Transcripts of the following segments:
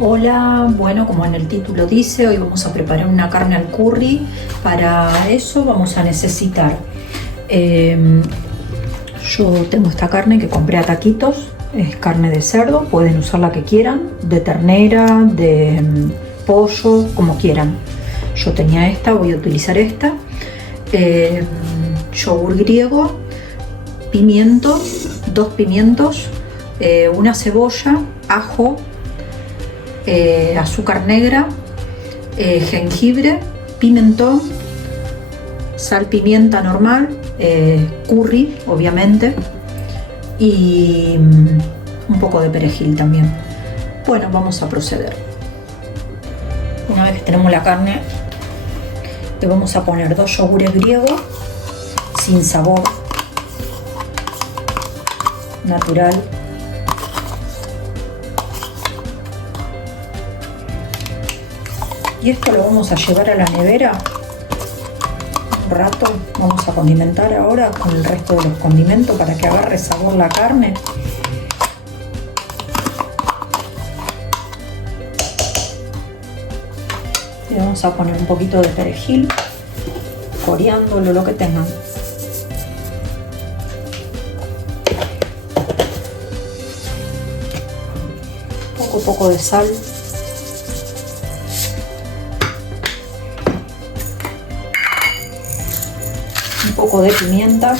Hola, bueno, como en el título dice, hoy vamos a preparar una carne al curry. Para eso vamos a necesitar, yo tengo esta carne que compré a taquitos, es carne de cerdo, pueden usar la que quieran, de ternera, de pollo, como quieran. Yo tenía esta, voy a utilizar esta. Yogur griego, pimiento, 2 pimientos, una cebolla, ajo, azúcar negra, jengibre, pimentón, sal, pimienta normal, curry obviamente, y un poco de perejil también. Bueno, vamos a proceder. Una vez que tenemos la carne, le vamos a poner 2 yogures griegos sin sabor, natural. Y esto lo vamos a llevar a la nevera un rato. Vamos a condimentar ahora con el resto de los condimentos para que agarre sabor la carne. Le vamos a poner un poquito de perejil, coriándolo, lo que tengan. Poco de sal. Un poco de pimienta.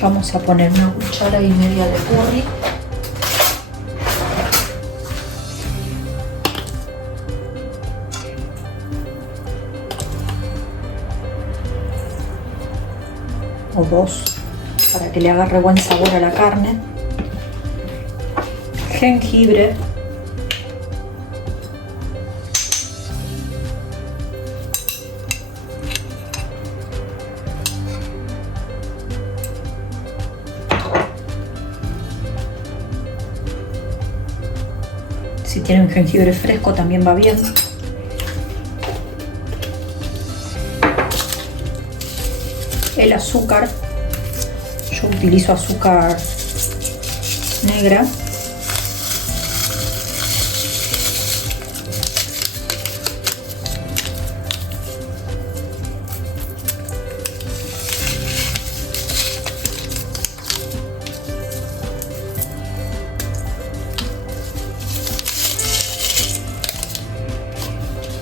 Vamos a poner 1,5 cucharadas de curry. O 2 para que le agarre buen sabor a la carne. Jengibre, si tienen jengibre fresco también va bien. El azúcar, yo utilizo azúcar negra.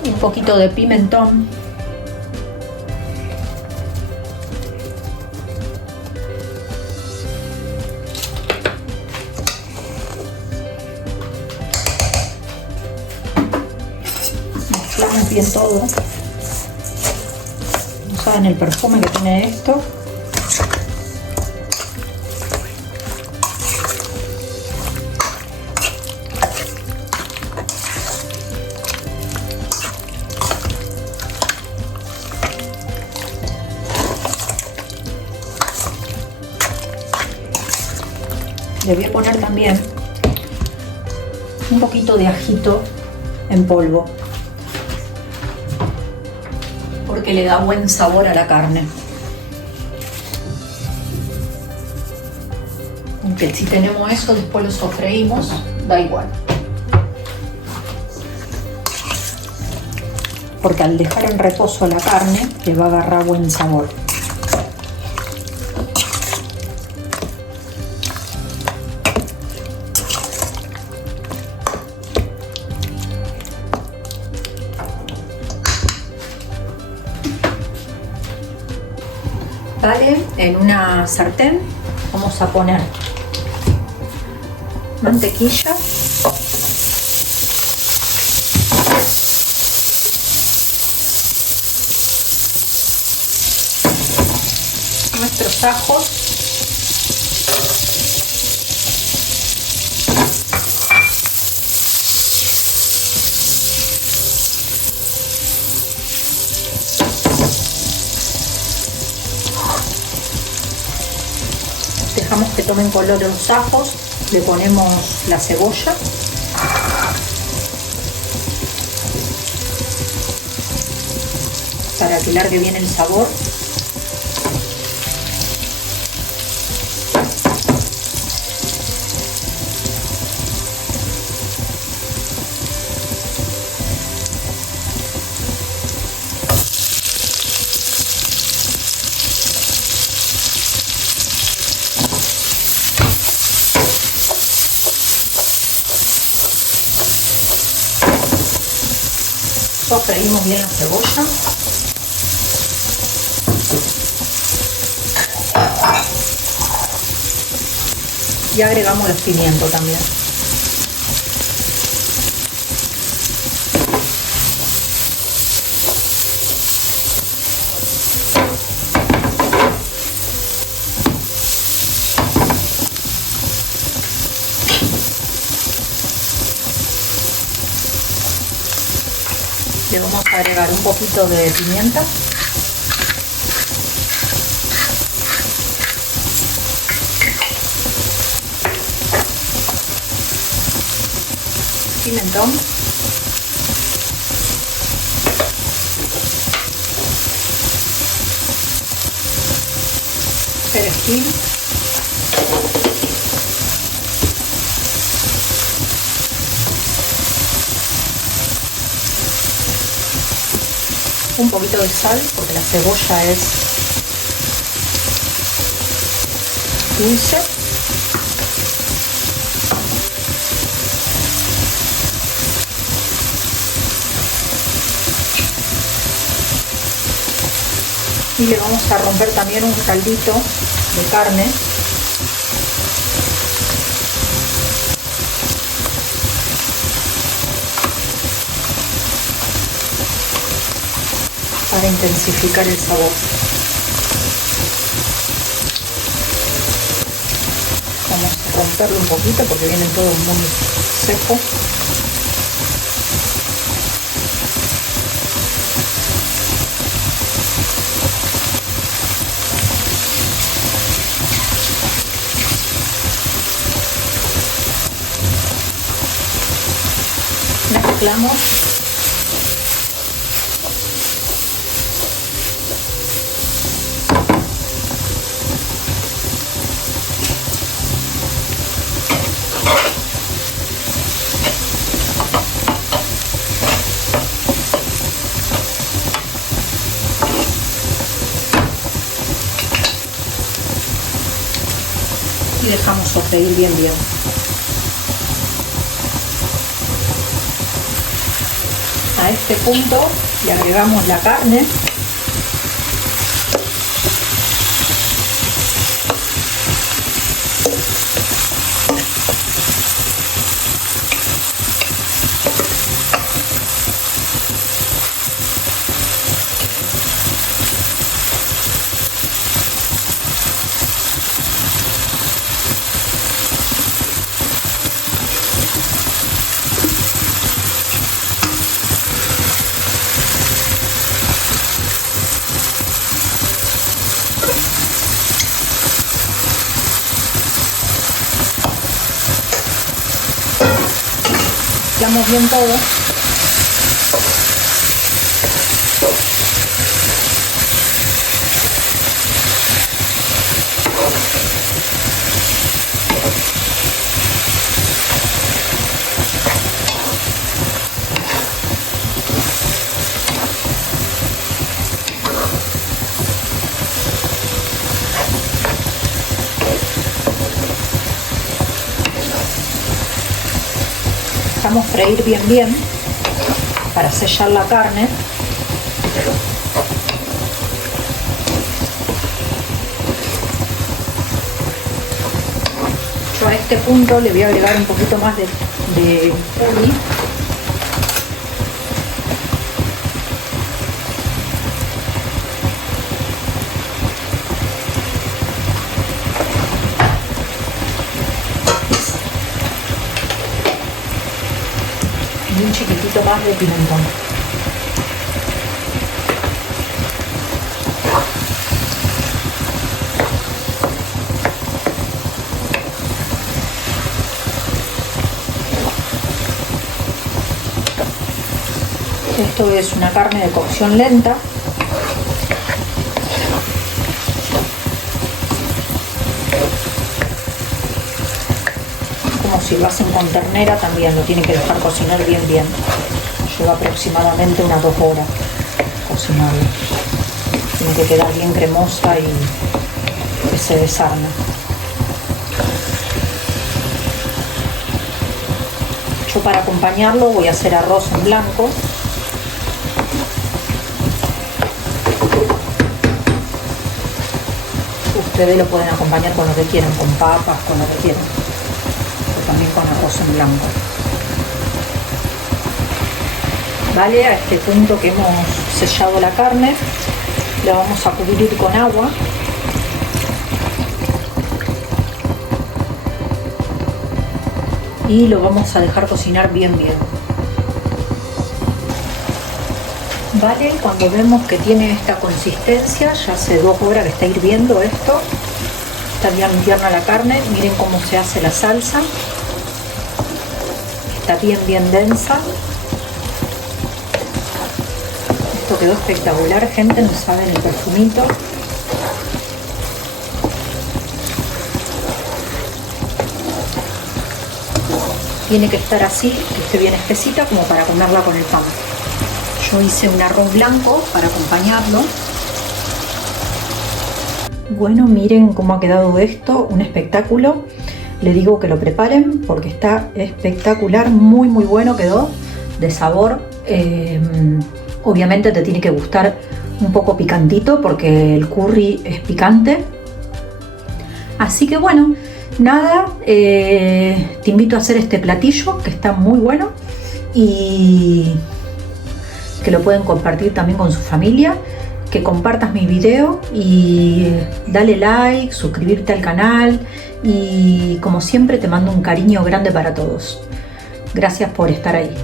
Un poquito de pimentón. Mezclamos bien todo. No saben el perfume que tiene esto. Le voy a poner también un poquito de ajito en polvo, porque le da buen sabor a la carne. Aunque si tenemos eso, después lo sofreímos, da igual. Porque al dejar en reposo la carne, le va a agarrar buen sabor. Vale, en una sartén vamos a poner mantequilla, nuestros ajos, dejamos que tomen color los ajos, le ponemos la cebolla, para que largue bien el sabor. sofreímos bien la cebolla. Y agregamos los pimientos también. Le vamos a agregar un poquito de pimienta. Pimentón. Perejil. Un poquito de sal, porque la cebolla es dulce. Y le vamos a romper también un caldito de carne. Para intensificar el sabor. Vamos a romperlo un poquito porque viene todo muy seco. Mezclamos. Y dejamos sofreír bien. A este punto le agregamos la carne. Mezclamos bien todo. Dejamos freír bien para sellar la carne. Yo a este punto le voy a agregar un poquito más de curry. Y un chiquitito más de pimentón. Esto es una carne de cocción lenta. Como si lo hacen con ternera, también lo tienen que dejar cocinar bien. Lleva aproximadamente unas 2 horas cocinarlo. Tiene que quedar bien cremosa y que se desarme. Yo para acompañarlo voy a hacer arroz en blanco. Ustedes lo pueden acompañar con lo que quieran, con papas, con lo que quieran, o también con arroz en blanco. Vale, a este punto que hemos sellado la carne, la vamos a cubrir con agua. Y lo vamos a dejar cocinar bien. Vale, cuando vemos que tiene esta consistencia, ya hace 2 horas que está hirviendo esto, está bien tierna la carne, miren cómo se hace la salsa, está bien densa. Esto quedó espectacular, gente, no saben el perfumito. Tiene que estar así, que esté bien espesita como para comerla con el pan. Yo hice un arroz blanco para acompañarlo. Bueno, miren cómo ha quedado esto, un espectáculo. Le digo que lo preparen porque está espectacular, muy bueno quedó, de sabor. Obviamente te tiene que gustar un poco picantito porque el curry es picante. Así que bueno, nada, te invito a hacer este platillo que está muy bueno y que lo pueden compartir también con su familia, que compartas mi video y dale like, suscribirte al canal y como siempre te mando un cariño grande para todos. Gracias por estar ahí.